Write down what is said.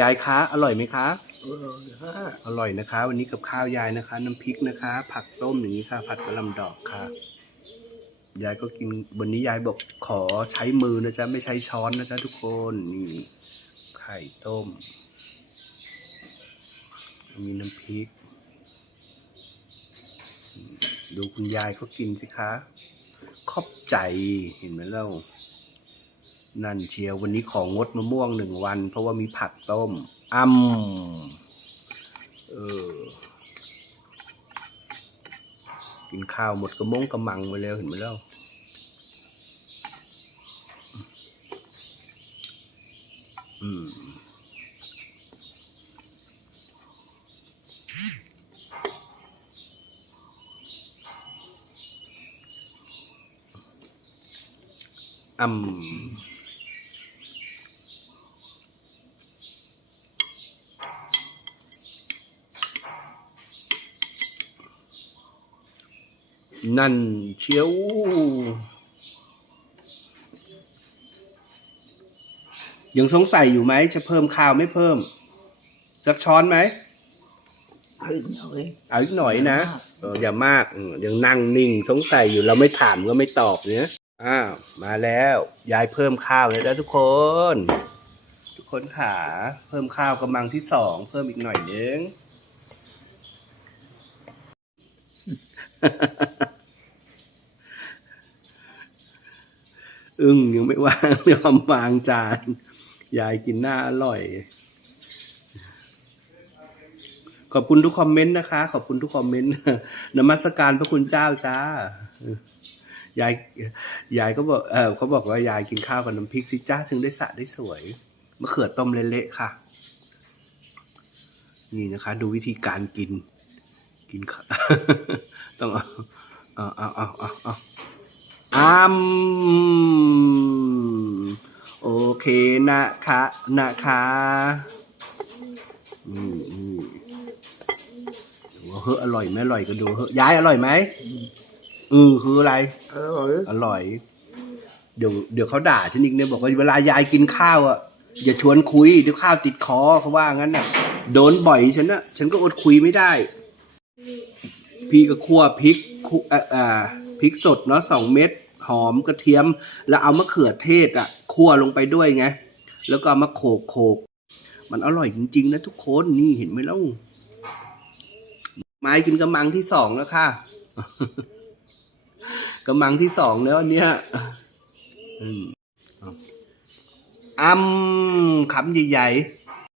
ยายคะอร่อยไหมคะเออฮะอร่อยนะคะ วันนี้กับข้าวยายนะคะ น้ำพริกนะคะ ผักต้มอย่างนี้ค่ะ ผัดกระหลำดอกค่ะ ยายก็กินวันนี้ยายบอกขอใช้มือนะจ๊ะไม่ใช้ช้อนนะจ๊ะทุกคนนี่ไข่ต้มมีน้ำพริกอืมดูคุณยายเขากินสิคะ ขอบใจเห็นไหมเล่า นั่นเชียววันนี้ของงดมะม่วงหนึ่งวัน เพราะว่ามีผักต้มอ้ำเออ กินข้าวหมดกระมงกระมังไปแล้วเห็นไหมเล่าอืมอ่ำ นั่นเชียวยังสงสัยอยู่ไหมจะเพิ่มข้าวไม่เพิ่ม สักช้อนไหมเอาอีกหน่อยเอาอีกหน่อยนะเอออย่ามากอืมยังนั่งนิ่งสงสัยอยู่เราไม่ถามก็ไม่ตอบเนี่ยอ้าวมาแล้ว ยายเพิ่มข้าวเลยนะทุกคน ทุกคนขาเพิ่มข้าวกำลังที่สองเพิ่มอีกหน่อยนึง อึ้งยังไม่ว่างไม่ยอมวางจาน ยายกินหน้าอร่อย ขอบคุณทุกคอมเมนต์นะคะ ขอบคุณทุกคอมเมนต์นมัสการพระคุณเจ้าจ้ายายยายก็บอกเออเขาบอกว่ายายกินข้าวกับน้ำพริกสิจ้าถึงได้สระได้สวยมะเขือต้มเละๆค่ะ นี่นะคะ ดูวิธีการกิน กินข้าวต้องเอาเอาเอาเอาเอาอาอ้ำโอ เคนะคะนะคะอืมอืมว่าเฮ้ออร่อยไหมอร่อยก็ดูเฮ้ยายอร่อยไหมอือคืออะไร อร่อยอร่อย เดี๋ยวเดี๋ยวเขาด่าฉันอีกเนี่ยบอกว่าเวลายายกินข้าวอะอย่าชวนคุยเดี๋ยวข้าวติดคอเขาว่างั้นน่ะ โดนบ่อยฉันน่ะ ฉันก็อดคุยไม่ได้ พี่ก็คั่วพริกคุอ่าอ่าพริกสดเนาะสองเม็ด หอมกระเทียม แล้วเอามะเขือเทศอะคั่วลงไปด้วยไง แล้วก็เอามาโขกโขกมันอร่อยจริง ๆ นะทุกคนนี่เห็นไหมเล่าไม้กินกระมังที่สองแล้วค่ะกำมังที่สองแล้วเนี้ยอืมอ้ำคำใหญ่ๆ